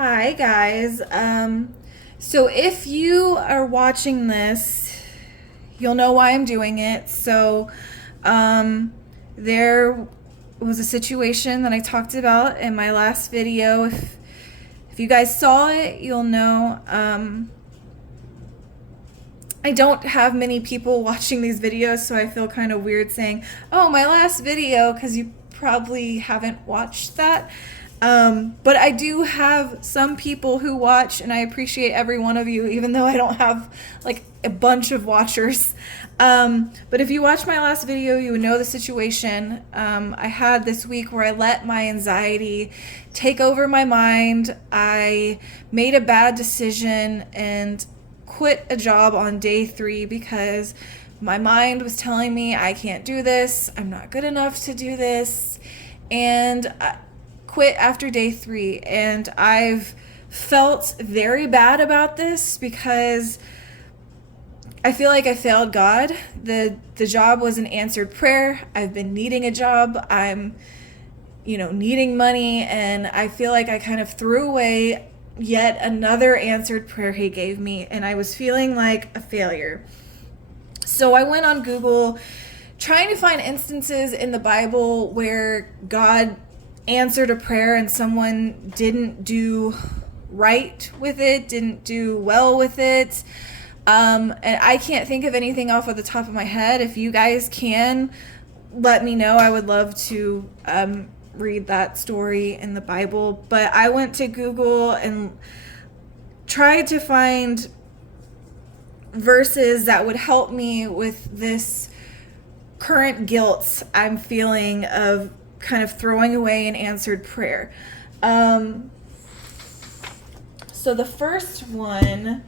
Hi guys. So if you are watching this, you'll know why I'm doing it. There was a situation that I talked about in my last video. If you guys saw it, you'll know. I don't have many people watching these videos, so I feel kind of weird saying, "Oh, my last video," because you probably haven't watched that. But I do have some people who watch, and I appreciate every one of you, even though I don't have like a bunch of watchers. But if you watch my last video, you would know the situation I had this week where I let my anxiety take over my mind. I made a bad decision and quit a job on day 3 because my mind was telling me I can't do this, I'm not good enough to do this, and I quit after day 3. And I've felt very bad about this because I feel like I failed God. The job was an answered prayer. I've been needing a job. I'm needing money, and I feel like I kind of threw away yet another answered prayer he gave me, and I was feeling like a failure. So I went on Google trying to find instances in the Bible where God answered a prayer and someone didn't do right with it, didn't do well with it. And I can't think of anything off of the top of my head. If you guys can, let me know. I would love to read that story in the Bible. But I went to Google and tried to find verses that would help me with this current guilt I'm feeling of kind of throwing away an answered prayer. So the first one,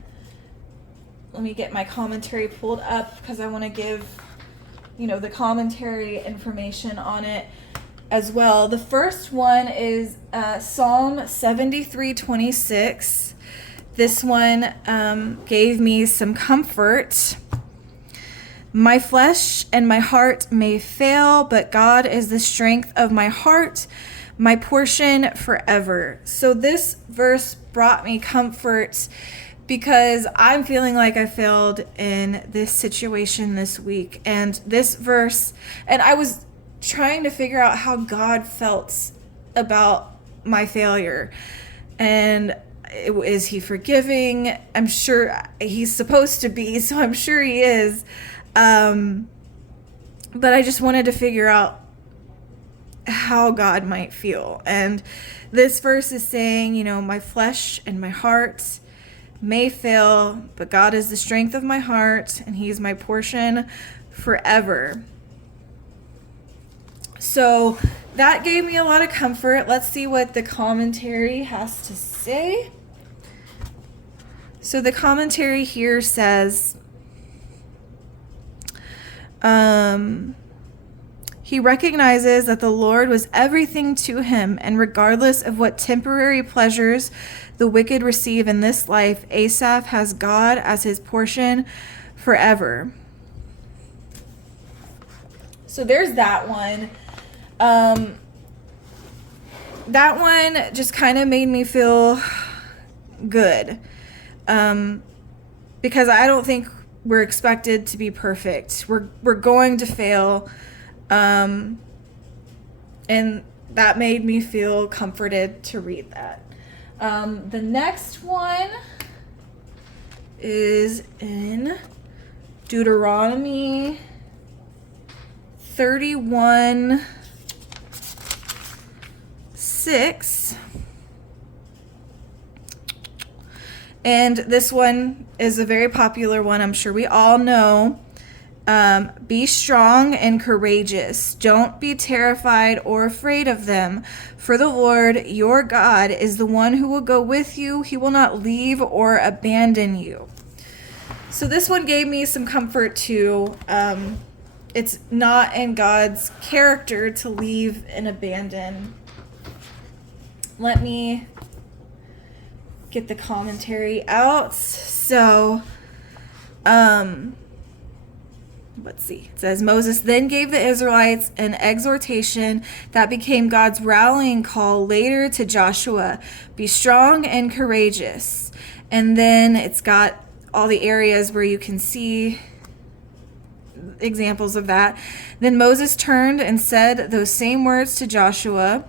let me get my commentary pulled up because I want to give the commentary information on it as well. The first one is Psalm 73:26. This one gave me some comfort. My flesh and my heart may fail, but God is the strength of my heart, my portion forever. So this verse brought me comfort because I'm feeling like I failed in this situation this week. And this verse, and I was trying to figure out how God felt about my failure. And is he forgiving? I'm sure he's supposed to be, so I'm sure he is. But I just wanted to figure out how God might feel. And this verse is saying, my flesh and my heart may fail, but God is the strength of my heart, and he's my portion forever. So that gave me a lot of comfort. Let's see what the commentary has to say. So the commentary here says, he recognizes that the Lord was everything to him, and regardless of what temporary pleasures the wicked receive in this life, Asaph has God as his portion forever. So there's that one. That one just kind of made me feel good. Because I don't think we're expected to be perfect. We're going to fail. And that made me feel comforted to read that. The next one is in Deuteronomy 31:6. And this one is a very popular one. I'm sure we all know. Be strong and courageous. Don't be terrified or afraid of them. For the Lord, your God, is the one who will go with you. He will not leave or abandon you. So this one gave me some comfort too. It's not in God's character to leave and abandon. Let me get the commentary out. So, let's see. It says, Moses then gave the Israelites an exhortation that became God's rallying call later to Joshua. Be strong and courageous. And then it's got all the areas where you can see examples of that. Then Moses turned and said those same words to Joshua.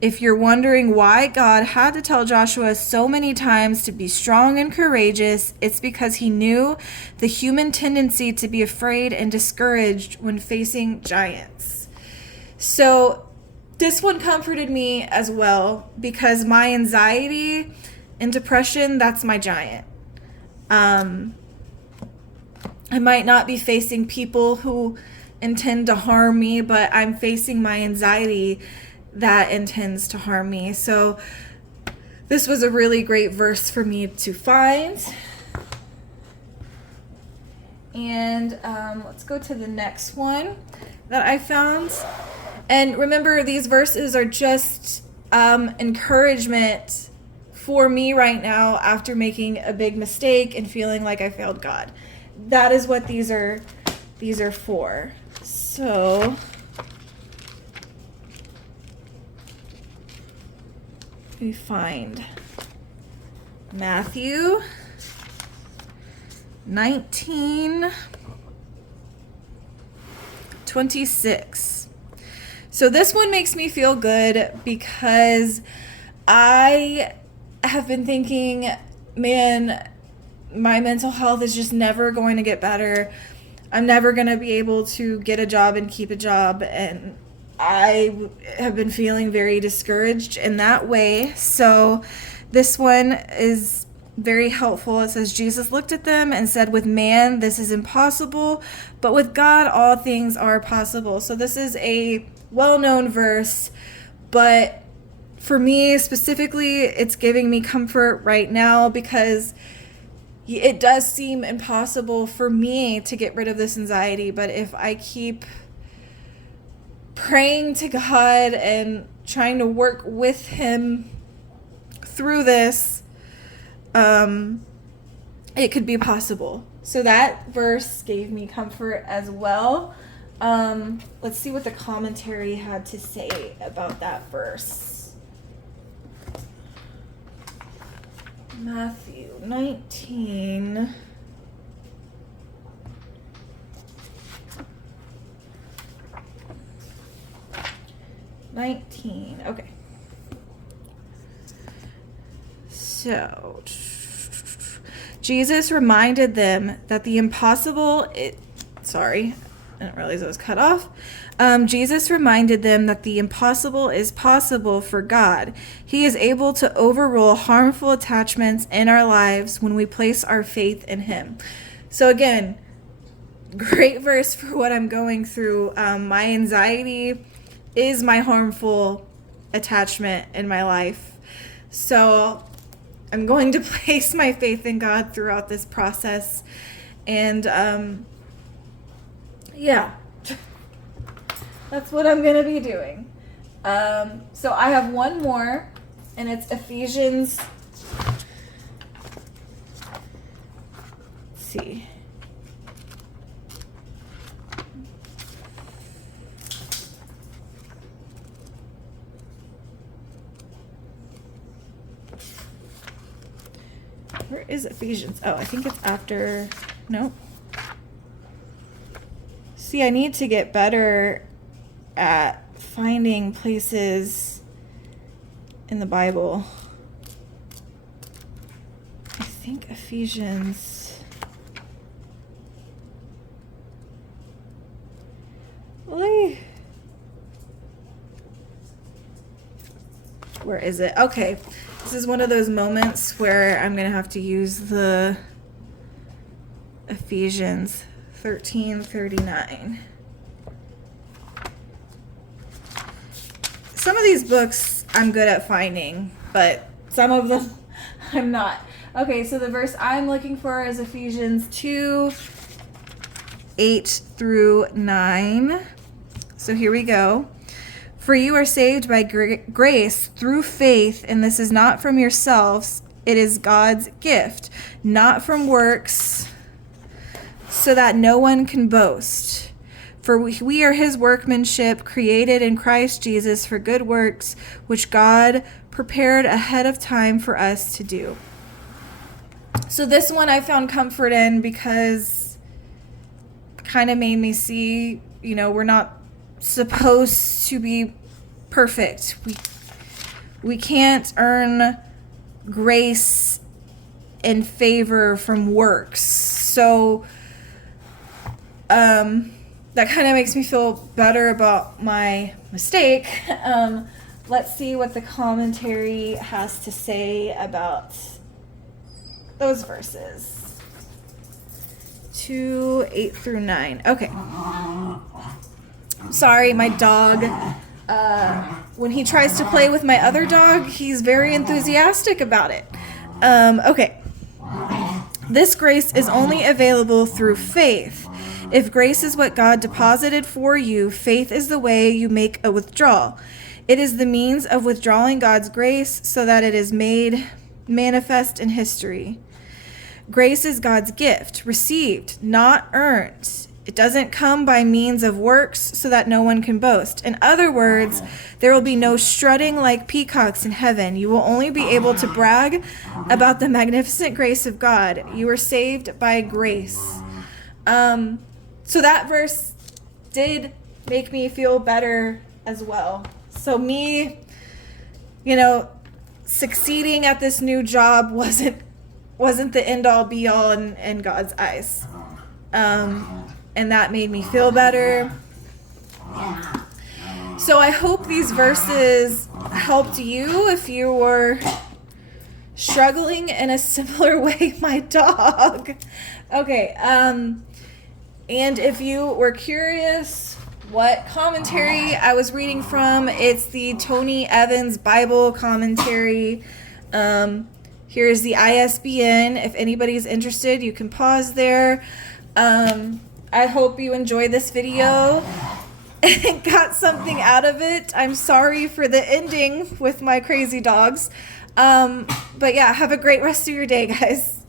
If you're wondering why God had to tell Joshua so many times to be strong and courageous, it's because he knew the human tendency to be afraid and discouraged when facing giants. So this one comforted me as well, because my anxiety and depression, that's my giant. I might not be facing people who intend to harm me, but I'm facing my anxiety that intends to harm me. So this was a really great verse for me to find. And let's go to the next one that I found. And remember, these verses are just encouragement for me right now after making a big mistake and feeling like I failed God. That is what these are for. So we find Matthew 19:26. So this one makes me feel good because I have been thinking, man, my mental health is just never going to get better. I'm never going to be able to get a job and keep a job, and I have been feeling very discouraged in that way. So this one is very helpful. It says, Jesus looked at them and said, with man, this is impossible, but with God, all things are possible. So this is a well-known verse, but for me specifically, it's giving me comfort right now because it does seem impossible for me to get rid of this anxiety. But if I keep praying to God and trying to work with Him through this, it could be possible. So that verse gave me comfort as well. Let's see what the commentary had to say about that verse. Matthew 19. Okay. So, Jesus reminded them that the impossible... Sorry, I didn't realize it was cut off. Jesus reminded them that the impossible is possible for God. He is able to overrule harmful attachments in our lives when we place our faith in Him. So again, great verse for what I'm going through. My anxiety is my harmful attachment in my life. So I'm going to place my faith in God throughout this process. And yeah. That's what I'm going to be doing. So I have one more, and it's Ephesians. Let's see. Where is Ephesians? Oh, I think it's after. Nope. See, I need to get better at finding places in the Bible. I think Ephesians. Really? Where is it? Okay. This is one of those moments where I'm going to have to use the Ephesians 13:39. Some of these books I'm good at finding, but some of them I'm not. Okay, so the verse I'm looking for is Ephesians 2:8-9. So here we go. For you are saved by grace through faith, and this is not from yourselves. It is God's gift, not from works, so that no one can boast. For we are his workmanship, created in Christ Jesus for good works, which God prepared ahead of time for us to do. So this one I found comfort in because it kind of made me see, we're not supposed to be perfect. We can't earn grace and favor from works. So that kind of makes me feel better about my mistake. Let's see what the commentary has to say about those verses. 2:8 through 9. Okay. Sorry, my dog. When he tries to play with my other dog, he's very enthusiastic about it. Okay. This grace is only available through faith. If grace is what God deposited for you, faith is the way you make a withdrawal. It is the means of withdrawing God's grace so that it is made manifest in history. Grace is God's gift, received, not earned. It doesn't come by means of works so that no one can boast. In other words, there will be no strutting like peacocks in heaven. You will only be able to brag about the magnificent grace of God. You are saved by grace. So that verse did make me feel better as well. So me, succeeding at this new job wasn't the end all be all in God's eyes. And that made me feel better. So I hope these verses helped you if you were struggling in a similar way my dog. Okay, and if you were curious what commentary I was reading from, it's the Tony Evans Bible commentary. Here's the ISBN. If anybody's interested, you can pause there. I hope you enjoyed this video and got something out of it. I'm sorry for the ending with my crazy dogs. But yeah, have a great rest of your day, guys.